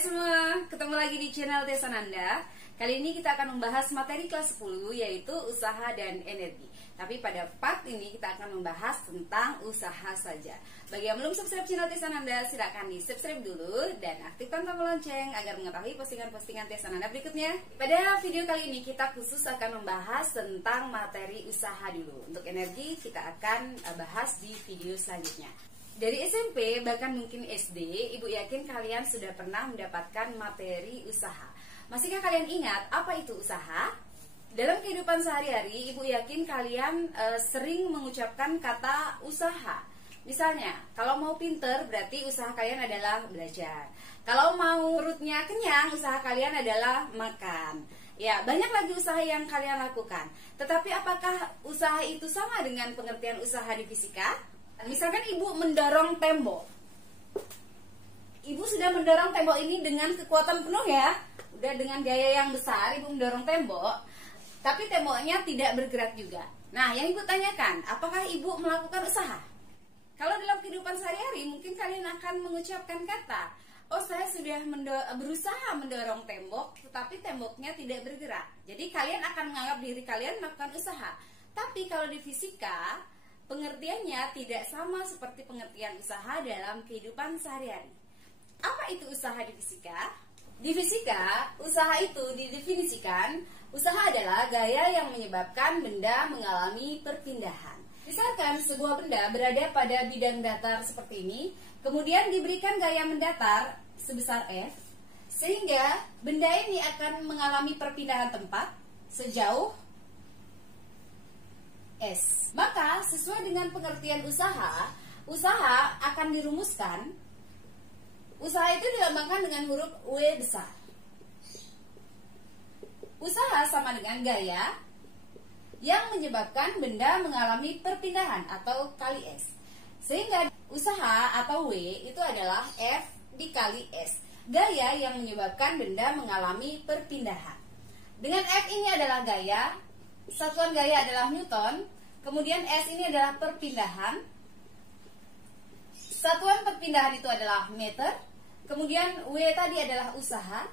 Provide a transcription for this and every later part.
semua, ketemu lagi di channel Tessa Nanda. Kali ini kita akan membahas materi kelas 10 yaitu usaha dan energi. Tapi pada part ini kita akan membahas tentang usaha saja. Bagi yang belum subscribe channel Tessa Nanda, silakan di subscribe dulu dan aktifkan tombol lonceng agar mengetahui postingan-postingan Tessa Nanda berikutnya. Pada video kali ini kita khusus akan membahas tentang materi usaha dulu. Untuk energi kita akan bahas di video selanjutnya. Dari SMP, bahkan mungkin SD, Ibu yakin kalian sudah pernah mendapatkan materi usaha. Masihkah kalian ingat apa itu usaha? Dalam kehidupan sehari-hari, Ibu yakin kalian sering mengucapkan kata usaha. Misalnya, kalau mau pinter berarti usaha kalian adalah belajar. Kalau mau perutnya kenyang, usaha kalian adalah makan. Ya, banyak lagi usaha yang kalian lakukan. Tetapi apakah usaha itu sama dengan pengertian usaha di fisika? Misalkan ibu mendorong tembok. Ibu sudah mendorong tembok ini dengan kekuatan penuh ya. Udah dengan gaya yang besar ibu mendorong tembok. Tapi temboknya tidak bergerak juga. Nah, yang ibu tanyakan, apakah ibu melakukan usaha? Kalau dalam kehidupan sehari-hari mungkin kalian akan mengucapkan kata, oh saya sudah berusaha mendorong tembok, tetapi temboknya tidak bergerak. Jadi kalian akan menganggap diri kalian melakukan usaha. Tapi kalau di fisika, pengertiannya tidak sama seperti pengertian usaha dalam kehidupan sehari-hari. Apa itu usaha di fisika? Di fisika, usaha itu didefinisikan, usaha adalah gaya yang menyebabkan benda mengalami perpindahan. Misalkan sebuah benda berada pada bidang datar seperti ini, kemudian diberikan gaya mendatar sebesar F, sehingga benda ini akan mengalami perpindahan tempat sejauh S. Maka sesuai dengan pengertian usaha, usaha akan dirumuskan. Usaha itu dilambangkan dengan huruf W besar. Usaha sama dengan gaya yang menyebabkan benda mengalami perpindahan atau kali S. Sehingga usaha atau W itu adalah F dikali S. Gaya yang menyebabkan benda mengalami perpindahan. Dengan F ini adalah gaya, satuan gaya adalah Newton, kemudian S ini adalah perpindahan. Satuan perpindahan itu adalah meter, kemudian W tadi adalah usaha.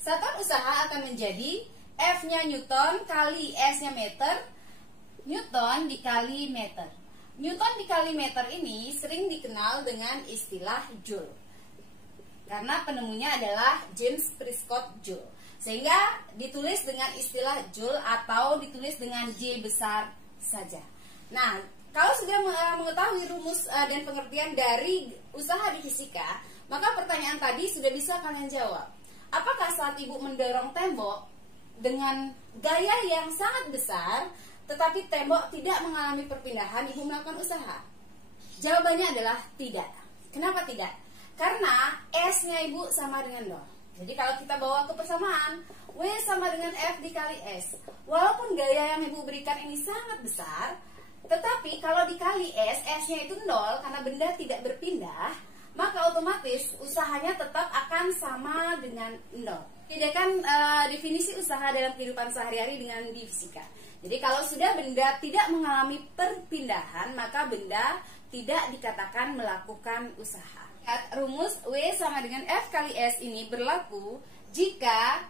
Satuan usaha akan menjadi F-nya Newton kali S-nya meter, Newton dikali meter. Newton dikali meter ini sering dikenal dengan istilah Joule, karena penemunya adalah James Prescott Joule. Sehingga ditulis dengan istilah Joule atau ditulis dengan J besar saja. Nah, kalau sudah mengetahui rumus dan pengertian dari usaha di fisika, maka pertanyaan tadi sudah bisa kalian jawab. Apakah saat ibu mendorong tembok dengan gaya yang sangat besar, tetapi tembok tidak mengalami perpindahan, ibu melakukan usaha? Jawabannya adalah tidak. Kenapa tidak? Karena S-nya ibu sama dengan 0. Jadi kalau kita bawa ke persamaan, W sama dengan F dikali S. Walaupun gaya yang ibu berikan ini sangat besar, tetapi kalau dikali S, S-nya itu 0 karena benda tidak berpindah, maka otomatis usahanya tetap akan sama dengan 0. Bedakan definisi usaha dalam kehidupan sehari-hari dengan di fisika. Jadi kalau sudah benda tidak mengalami perpindahan, maka benda tidak dikatakan melakukan usaha. Rumus W sama dengan F kali S ini berlaku jika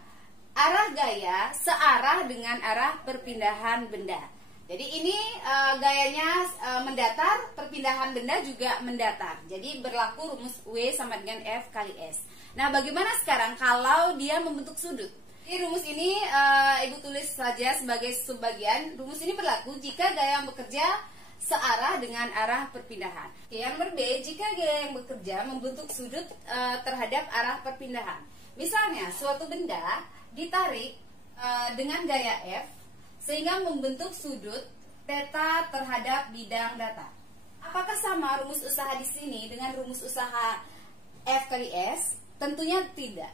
arah gaya searah dengan arah perpindahan benda. Jadi ini gayanya mendatar, perpindahan benda juga mendatar. Jadi berlaku rumus W sama dengan F kali S. Nah, bagaimana sekarang kalau dia membentuk sudut? Jadi rumus ini ibu tulis saja sebagai subbagian. Rumus ini berlaku jika gaya yang bekerja searah dengan arah perpindahan. Yang berbeda jika gaya yang bekerja membentuk sudut terhadap arah perpindahan. Misalnya suatu benda ditarik dengan gaya F sehingga membentuk sudut theta terhadap bidang datar. Apakah sama rumus usaha di sini dengan rumus usaha F kali S? Tentunya tidak.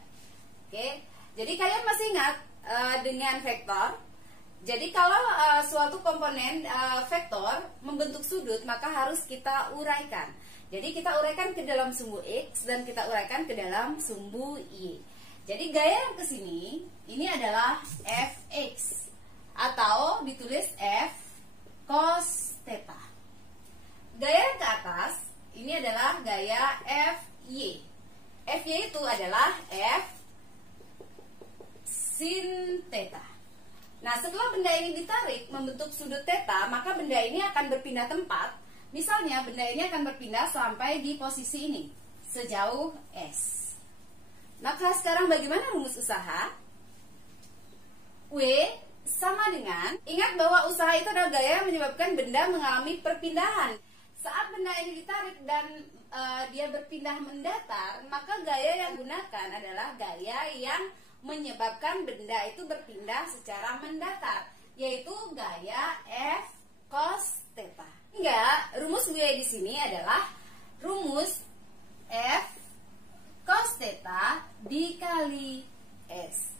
Oke. Jadi kalian masih ingat dengan vektor? Jadi kalau suatu komponen vektor membentuk sudut, maka harus kita uraikan. Jadi kita uraikan ke dalam sumbu X dan kita uraikan ke dalam sumbu Y. Jadi gaya yang ke sini ini adalah Fx atau ditulis F cos theta. Gaya yang ke atas ini adalah gaya Fy. F-nya itu adalah F sin theta. Nah, setelah benda ini ditarik membentuk sudut theta, maka benda ini akan berpindah tempat. Misalnya, benda ini akan berpindah sampai di posisi ini, sejauh S. Maka sekarang bagaimana rumus usaha? W sama dengan, ingat bahwa usaha itu adalah gaya yang menyebabkan benda mengalami perpindahan. Saat benda ini ditarik dan dia berpindah mendatar, maka gaya yang digunakan adalah gaya yang menyebabkan benda itu berpindah secara mendatar, yaitu gaya F cos theta. Hingga rumus W di sini adalah rumus F cos theta dikali S.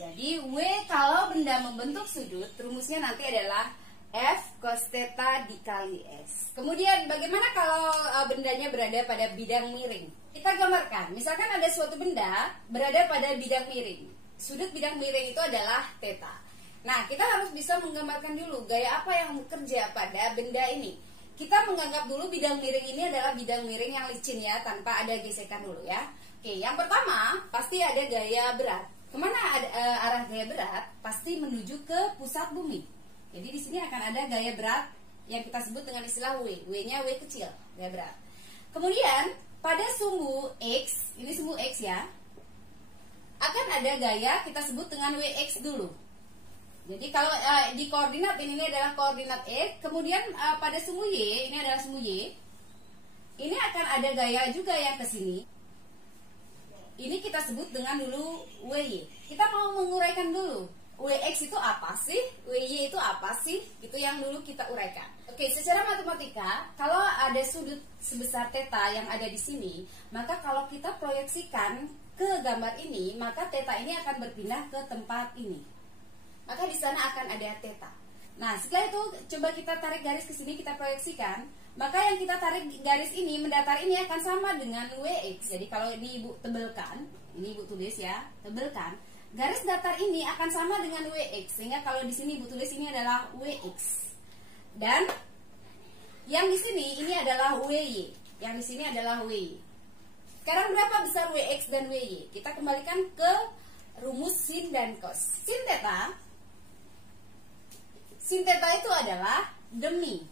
Jadi W kalau benda membentuk sudut, rumusnya nanti adalah F cos theta dikali S. Kemudian bagaimana kalau bendanya berada pada bidang miring? Kita gambarkan, misalkan ada suatu benda berada pada bidang miring. Sudut bidang miring itu adalah theta. Nah, kita harus bisa menggambarkan dulu gaya apa yang bekerja pada benda ini. Kita menganggap dulu bidang miring ini adalah bidang miring yang licin ya, tanpa ada gesekan dulu ya. Oke, yang pertama pasti ada gaya berat. Kemana arah gaya berat? Pasti menuju ke pusat bumi. Jadi di sini akan ada gaya berat yang kita sebut dengan istilah W. W-nya W kecil, gaya berat. Kemudian pada sumbu X, ini sumbu X ya, akan ada gaya kita sebut dengan WX dulu. Jadi kalau di koordinat ini adalah koordinat X, kemudian pada sumbu Y, ini adalah sumbu Y, ini akan ada gaya juga yang ke sini. Ini kita sebut dengan dulu WY. Kita mau menguraikan dulu. WX itu apa sih? WY itu apa sih? Itu yang dulu kita uraikan. Oke, secara matematika, kalau ada sudut sebesar theta yang ada di sini, maka kalau kita proyeksikan ke gambar ini, maka theta ini akan berpindah ke tempat ini. Maka di sana akan ada theta. Nah, setelah itu coba kita tarik garis ke sini, kita proyeksikan, maka yang kita tarik garis ini mendatar ini akan sama dengan WX. Jadi kalau ini Ibu tebelkan, ini Ibu tulis ya, tebelkan. Garis datar ini akan sama dengan WX, sehingga kalau di sini Ibu tulis ini adalah WX. Dan yang di sini ini adalah WY, yang di sini adalah WY. Sekarang berapa besar WX dan WY? Kita kembalikan ke rumus sin dan cos. Sin theta itu adalah demi.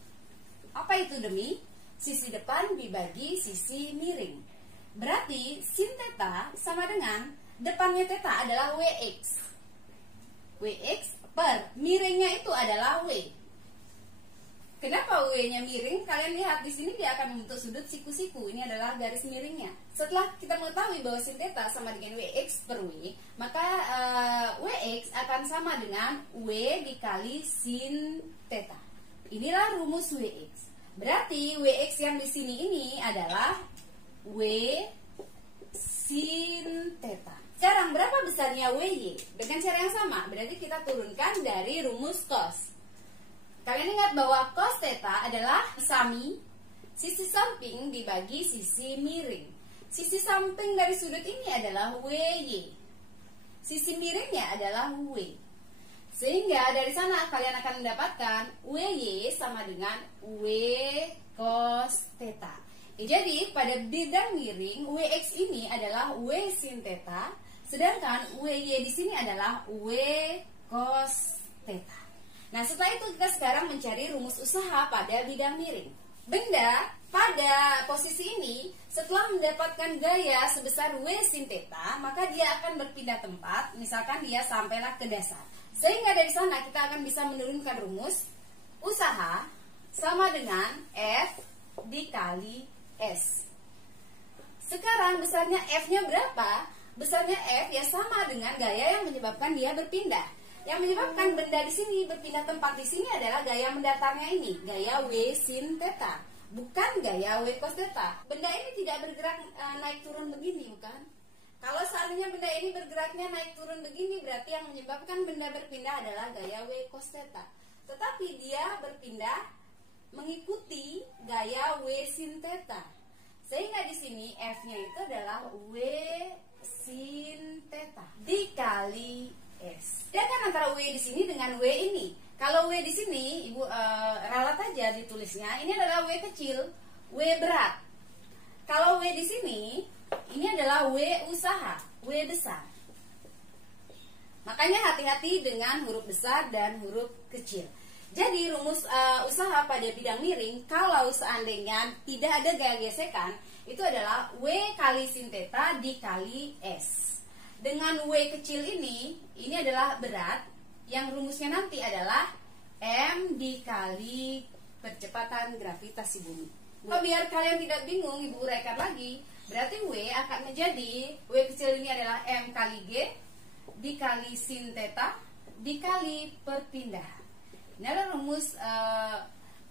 Apa itu demi? Sisi depan dibagi sisi miring. Berarti sin theta sama dengan depannya theta adalah WX. WX per miringnya itu adalah W. Kenapa W-nya miring? Kalian lihat di sini dia akan membentuk sudut siku-siku. Ini adalah garis miringnya. Setelah kita mengetahui bahwa sin theta sama dengan WX per W, maka WX akan sama dengan W dikali sin theta. Inilah rumus WX. Berarti WX yang di sini ini adalah W sin theta. Sekarang berapa besarnya WY? Dengan cara yang sama, berarti kita turunkan dari rumus cos. Kalian ingat bahwa cos theta adalah sami sisi samping dibagi sisi miring. Sisi samping dari sudut ini adalah WY. Sisi miringnya adalah W. Sehingga dari sana kalian akan mendapatkan WY sama dengan W cos theta. Jadi pada bidang miring WX ini adalah W sin theta, sedangkan WY di sini adalah W cos theta. Nah, setelah itu kita sekarang mencari rumus usaha pada bidang miring. Benda pada posisi ini setelah mendapatkan gaya sebesar W sin theta, maka dia akan berpindah tempat, misalkan dia sampailah ke dasar. Sehingga dari sana kita akan bisa menurunkan rumus usaha sama dengan F dikali S. Sekarang besarnya F-nya berapa? Besarnya F ya sama dengan gaya yang menyebabkan dia berpindah. Yang menyebabkan benda di sini berpindah tempat di sini adalah gaya mendatarnya ini, gaya W sin theta, bukan gaya W cos theta. Benda ini tidak bergerak naik turun begini, bukan? Kalau seandainya benda ini bergeraknya naik turun begini, berarti yang menyebabkan benda berpindah adalah gaya W cos theta. Tetapi dia berpindah mengikuti gaya W sin theta. Sehingga di sini F-nya itu adalah W sin theta dikali S. Bedakan antara W di sini dengan W ini. Kalau W di sini, Ibu ralat aja ditulisnya. Ini adalah W kecil, W berat. Kalau W di sini, ini adalah W usaha, W besar. Makanya hati-hati dengan huruf besar dan huruf kecil. Jadi rumus usaha pada bidang miring, kalau seandainya tidak ada gaya gesekan, itu adalah W kali sin theta dikali S. Dengan W kecil ini adalah berat, yang rumusnya nanti adalah M dikali percepatan gravitasi bumi. Nah, biar kalian tidak bingung, Ibu uraikan lagi. Berarti W akan menjadi, W kecil ini adalah M kali G dikali sin theta dikali perpindahan. Ini adalah rumus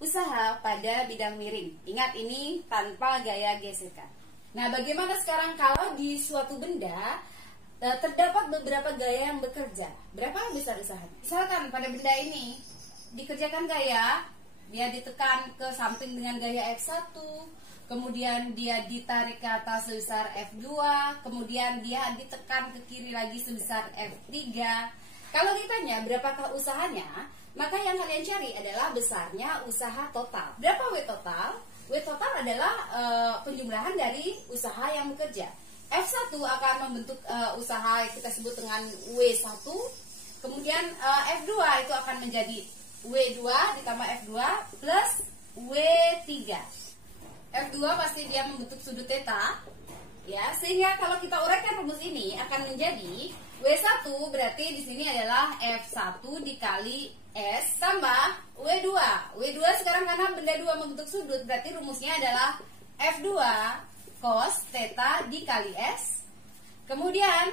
usaha pada bidang miring. Ingat, ini tanpa gaya gesekan. Nah, bagaimana sekarang kalau di suatu benda terdapat beberapa gaya yang bekerja? Berapa besar usahanya? Misalkan pada benda ini dikerjakan gaya, dia ditekan ke samping dengan gaya F1, kemudian dia ditarik ke atas sebesar F2, kemudian dia ditekan ke kiri lagi sebesar F3. Kalau ditanya berapakah usahanya, maka yang kalian cari adalah besarnya usaha total. Berapa W total? W total adalah penjumlahan dari usaha yang bekerja. F1 akan membentuk usaha yang kita sebut dengan W1, kemudian F2 itu akan menjadi W2 ditambah F2 plus W3. F2 pasti dia membentuk sudut theta, ya, sehingga kalau kita uraikan rumus ini akan menjadi W1 berarti di sini adalah F1 dikali S tambah W2. W2 sekarang karena benda 2 membentuk sudut, berarti rumusnya adalah F2 cos theta dikali S. Kemudian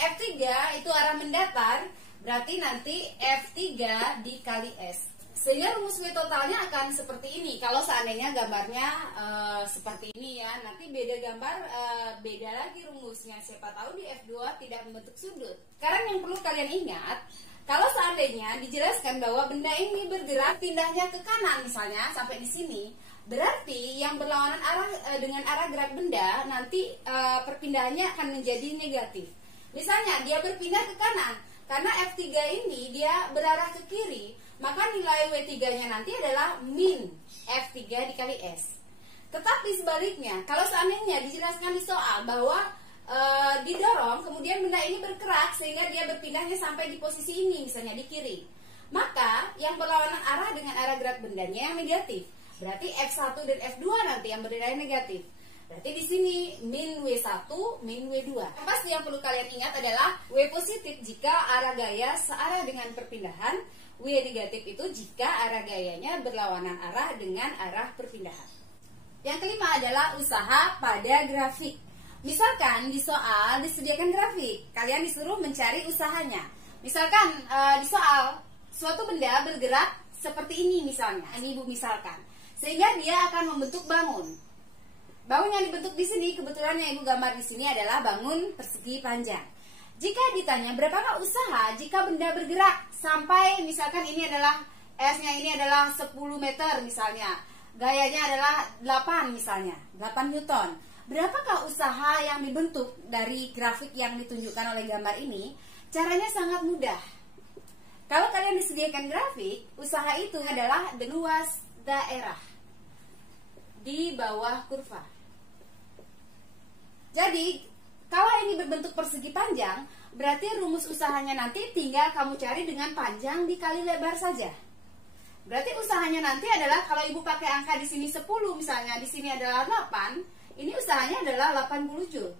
F3 itu arah mendatar, berarti nanti F3 dikali S. Sehingga rumus W totalnya akan seperti ini. Kalau seandainya gambarnya seperti ini ya, nanti beda gambar, beda lagi rumusnya. Siapa tahu di F2 tidak membentuk sudut. Sekarang yang perlu kalian ingat, kalau seandainya dijelaskan bahwa benda ini bergerak pindahnya ke kanan misalnya sampai di sini, berarti yang berlawanan arah dengan arah gerak benda nanti perpindahannya akan menjadi negatif. Misalnya dia berpindah ke kanan, karena F3 ini dia berarah ke kiri, maka nilai W3-nya nanti adalah min F3 dikali S. Tetapi sebaliknya, kalau seandainya dijelaskan di soal bahwa didorong, kemudian benda ini bergerak sehingga dia berpindahnya sampai di posisi ini, misalnya di kiri, maka yang berlawanan arah dengan arah gerak bendanya yang negatif. Berarti F1 dan F2 nanti yang bernilai negatif. Berarti di sini min W1, min W2. Pasti yang perlu kalian ingat adalah W positif jika arah gaya searah dengan perpindahan, W negatif itu jika arah gayanya berlawanan arah dengan arah perpindahan. Yang kelima adalah usaha pada grafik. Misalkan di soal disediakan grafik, kalian disuruh mencari usahanya. Misalkan di soal suatu benda bergerak seperti ini misalnya, ini Ibu misalkan, sehingga dia akan membentuk bangun. Bangun yang dibentuk di sini, kebetulan yang Ibu gambar di sini adalah bangun persegi panjang. Jika ditanya berapakah usaha jika benda bergerak sampai misalkan ini adalah S-nya ini adalah 10 meter misalnya, gayanya adalah 8 misalnya, 8 Newton. Berapakah usaha yang dibentuk dari grafik yang ditunjukkan oleh gambar ini? Caranya sangat mudah. Kalau kalian disediakan grafik, usaha itu adalah luas daerah di bawah kurva. Jadi, kalau ini berbentuk persegi panjang, berarti rumus usahanya nanti tinggal kamu cari dengan panjang dikali lebar saja. Berarti usahanya nanti adalah kalau Ibu pakai angka di sini 10 misalnya, di sini adalah 8, ini usahanya adalah 80 Joule.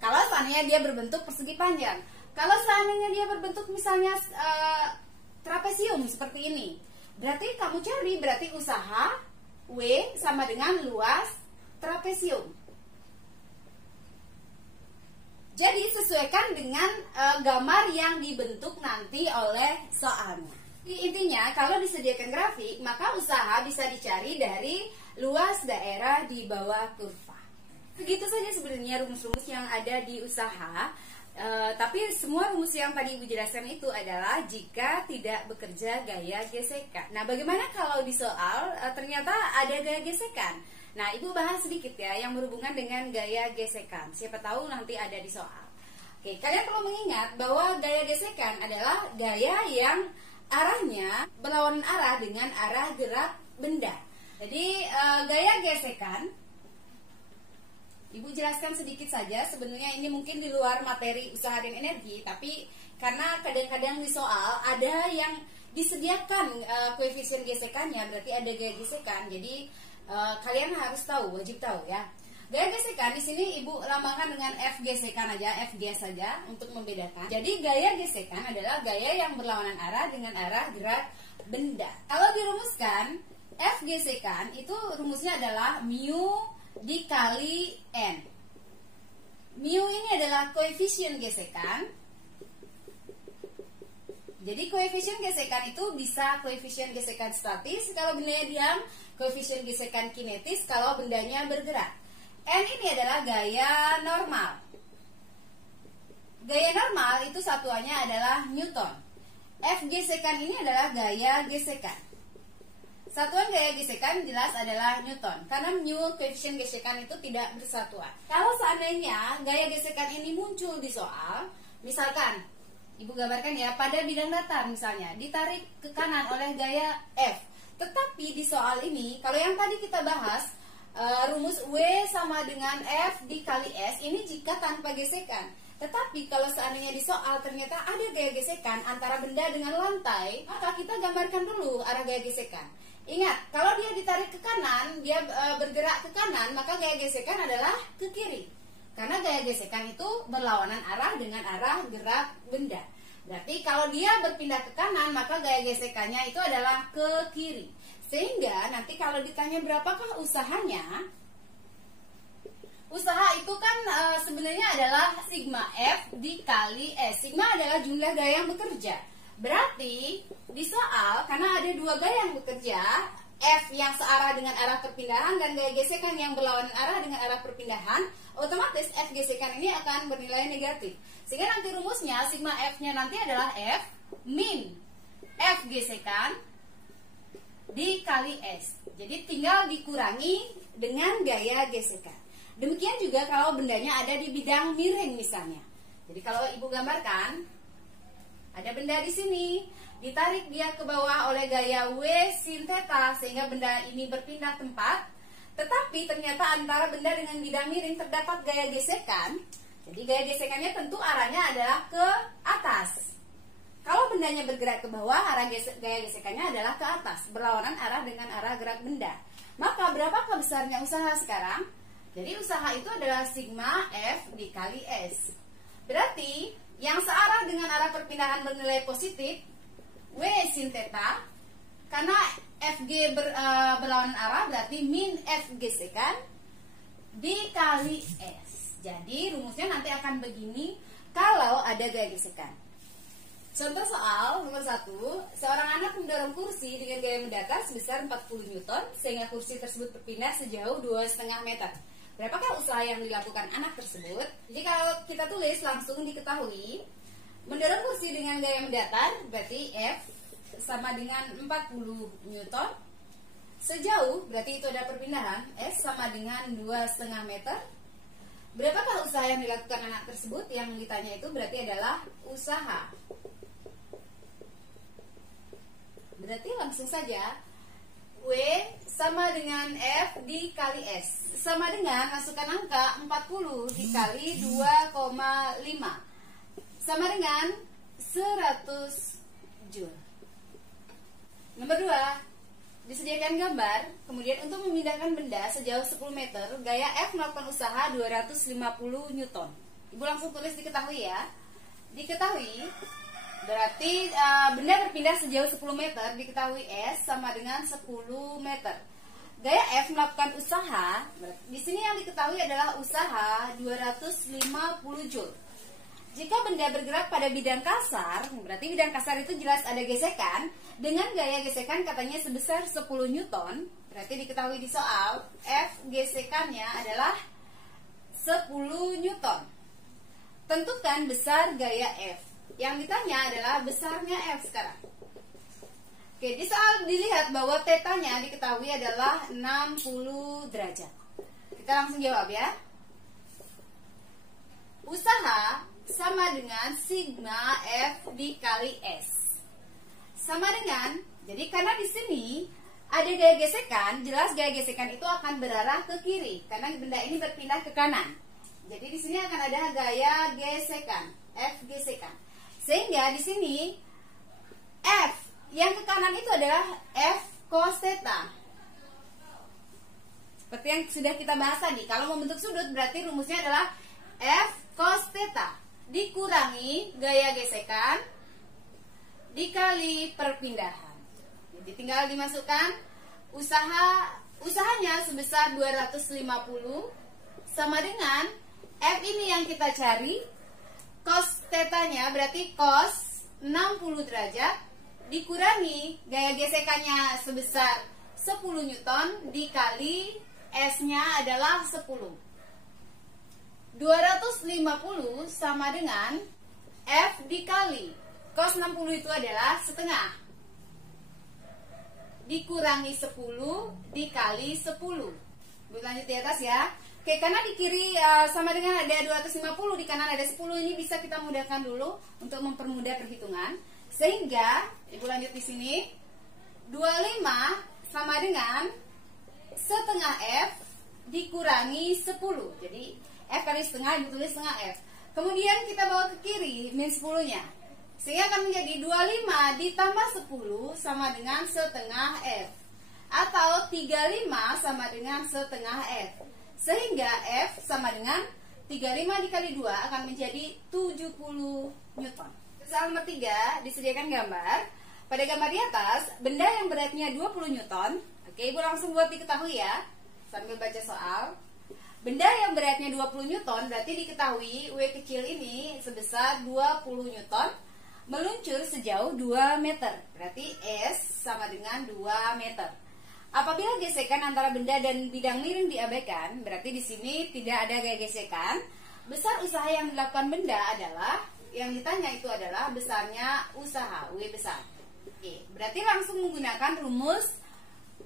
Kalau seandainya dia berbentuk persegi panjang. Kalau seandainya dia berbentuk misalnya trapesium seperti ini, berarti kamu cari berarti usaha W sama dengan luas trapesium. Jadi sesuaikan dengan gambar yang dibentuk nanti oleh soalnya. Intinya kalau disediakan grafik, maka usaha bisa dicari dari luas daerah di bawah kurva. Begitu saja sebenarnya rumus-rumus yang ada di usaha. Tapi semua rumus yang tadi Ibu jelaskan itu adalah jika tidak bekerja gaya gesekan. Nah, bagaimana kalau di soal ternyata ada gaya gesekan? Nah, Ibu bahas sedikit ya yang berhubungan dengan gaya gesekan. Siapa tahu nanti ada di soal. Oke, kalian perlu mengingat bahwa gaya gesekan adalah gaya yang arahnya berlawanan arah dengan arah gerak benda. Jadi gaya gesekan Ibu jelaskan sedikit saja, sebenarnya ini mungkin di luar materi usaha dan energi, tapi karena kadang-kadang di soal ada yang disediakan koefisien gesekannya, berarti ada gaya gesekan. Jadi kalian harus tahu, wajib tahu ya. Gaya gesekan di sini Ibu lambangkan dengan F gesekan aja, FG saja untuk membedakan. Jadi gaya gesekan adalah gaya yang berlawanan arah dengan arah gerak benda. Kalau dirumuskan, F gesekan itu rumusnya adalah mu dikali N. Mu ini adalah koefisien gesekan. Jadi koefisien gesekan itu bisa koefisien gesekan statis kalau bendanya diam, koefisien gesekan kinetis kalau bendanya bergerak. N ini adalah gaya normal. Gaya normal itu satuannya adalah Newton. F gesekan ini adalah gaya gesekan. Satuan gaya gesekan jelas adalah Newton, karena mu koefisien gesekan itu tidak bersatuan. Kalau seandainya gaya gesekan ini muncul di soal, misalkan Ibu gambarkan ya, pada bidang datar misalnya ditarik ke kanan oleh gaya F. Tetapi di soal ini, kalau yang tadi kita bahas rumus W sama dengan F dikali S, ini jika tanpa gesekan. Tetapi kalau seandainya di soal ternyata ada gaya gesekan antara benda dengan lantai, maka kita gambarkan dulu arah gaya gesekan. Ingat, kalau dia ditarik ke kanan, dia bergerak ke kanan, maka gaya gesekan adalah ke kiri. Karena gaya gesekan itu berlawanan arah dengan arah gerak benda. Berarti kalau dia berpindah ke kanan, maka gaya gesekannya itu adalah ke kiri. Sehingga nanti kalau ditanya berapakah usahanya, usaha itu kan sebenarnya adalah sigma F dikali S. Sigma adalah jumlah gaya yang bekerja. Berarti di soal, karena ada dua gaya yang bekerja, F yang searah dengan arah perpindahan dan gaya gesekan yang berlawanan arah dengan arah perpindahan, otomatis F gesekan ini akan bernilai negatif. Sehingga nanti rumusnya sigma F-nya nanti adalah F min F gesekan dikali S. Jadi tinggal dikurangi dengan gaya gesekan. Demikian juga kalau bendanya ada di bidang miring misalnya. Jadi kalau Ibu gambarkan, ada benda di sini, ditarik dia ke bawah oleh gaya W sin theta sehingga benda ini berpindah tempat. Tetapi ternyata antara benda dengan bidang miring terdapat gaya gesekan. Jadi gaya gesekannya tentu arahnya adalah ke atas. Kalau bendanya bergerak ke bawah, gaya gesekannya adalah ke atas, berlawanan arah dengan arah gerak benda. Maka berapakah besarnya usaha sekarang? Jadi usaha itu adalah sigma F dikali S. Berarti yang searah dengan arah perpindahan bernilai positif, W sin theta, karena FG berlawanan arah berarti min F gesekan dikali S. Jadi rumusnya nanti akan begini kalau ada gaya gesekan. Contoh soal nomor 1, seorang anak mendorong kursi dengan gaya mendatar sebesar 40 Newton sehingga kursi tersebut berpindah sejauh 2,5 meter. Berapakah usaha yang dilakukan anak tersebut? Jadi kalau kita tulis langsung diketahui, mendorong kursi dengan gaya mendatar berarti F sama dengan 40 Newton. Sejauh berarti itu ada perpindahan, S sama dengan 2,5 meter. Berapakah usaha yang dilakukan anak tersebut? Yang ditanya itu berarti adalah usaha. Berarti langsung saja W sama dengan F dikali S sama dengan masukkan angka 40 dikali 2,5 sama dengan 100 Joule. Nomor 2, disediakan gambar. Kemudian untuk memindahkan benda sejauh 10 meter, gaya F melakukan usaha 250 Newton. Ibu langsung tulis diketahui ya. Diketahui berarti benda berpindah sejauh 10 meter, diketahui S sama dengan 10 meter. Gaya F melakukan usaha, di sini yang diketahui adalah usaha 250 Joule. Jika benda bergerak pada bidang kasar, berarti bidang kasar itu jelas ada gesekan. Dengan gaya gesekan katanya sebesar 10 Newton, berarti diketahui di soal F gesekannya adalah 10 Newton. Tentukan besar gaya F. Yang ditanya adalah besarnya F sekarang. Oke, di soal dilihat bahwa tetanya diketahui adalah 60 derajat. Kita langsung jawab ya. Usaha sama dengan sigma F dikali S. Sama dengan, jadi karena di sini ada gaya gesekan, jelas gaya gesekan itu akan berarah ke kiri karena benda ini berpindah ke kanan. Jadi di sini akan ada gaya gesekan, F gesekan. Sehingga di sini F yang ke kanan itu adalah F cos theta. Seperti yang sudah kita bahas tadi, kalau membentuk sudut berarti rumusnya adalah F cos theta dikurangi gaya gesekan dikali perpindahan. Jadi tinggal dimasukkan usahanya sebesar 250 sama dengan F ini yang kita cari, cos tetanya berarti cos 60 derajat dikurangi gaya gesekannya sebesar 10 Newton dikali S-nya adalah 10. 250 sama dengan F dikali cos 60 itu adalah setengah dikurangi 10 dikali 10. Lanjut di atas ya. Oke, karena di kiri sama dengan ada 250, di kanan ada 10, ini bisa kita mudahkan dulu untuk mempermudah perhitungan. Sehingga, Ibu lanjut di sini, 25 sama dengan setengah F dikurangi 10. Jadi, F kali setengah ditulis setengah F. Kemudian kita bawa ke kiri, min 10-nya. Sehingga akan menjadi 25 ditambah 10 sama dengan setengah F. Atau 35 sama dengan setengah F. Sehingga F sama dengan 35 dikali 2 akan menjadi 70 Newton. Soal nomor 3 disediakan gambar. Pada gambar di atas, benda yang beratnya 20 Newton. Oke, Ibu langsung buat diketahui ya, sambil baca soal. Benda yang beratnya 20 Newton berarti diketahui W kecil ini sebesar 20 Newton meluncur sejauh 2 meter. Berarti S sama dengan 2 meter. Apabila gesekan antara benda dan bidang miring diabaikan, berarti di sini tidak ada gaya gesekan. Besar usaha yang dilakukan benda adalah, yang ditanya itu adalah besarnya usaha, W besar. Oke, berarti langsung menggunakan rumus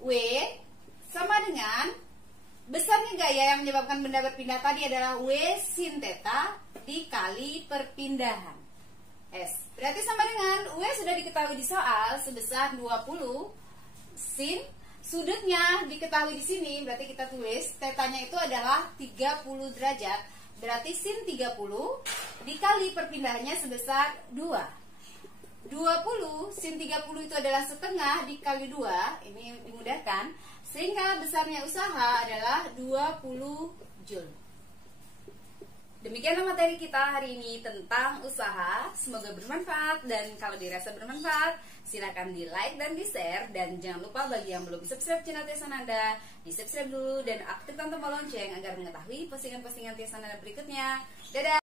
W sama dengan besarnya gaya yang menyebabkan benda berpindah tadi adalah W sin theta dikali perpindahan S. Berarti sama dengan W sudah diketahui di soal sebesar 20 sin. Sudutnya diketahui di sini, berarti kita tulis tetanya itu adalah 30 derajat. Berarti sin 30 dikali perpindahannya sebesar 2. 20 sin 30 itu adalah setengah dikali 2, ini dimudahkan. Sehingga besarnya usaha adalah 20 Joule. Demikianlah materi kita hari ini tentang usaha. Semoga bermanfaat, dan kalau dirasa bermanfaat silakan di like dan di share, dan jangan lupa bagi yang belum subscribe channel Tia Sananda di subscribe dulu dan aktifkan tombol lonceng agar mengetahui postingan-postingan Tia Sananda berikutnya. Dadah.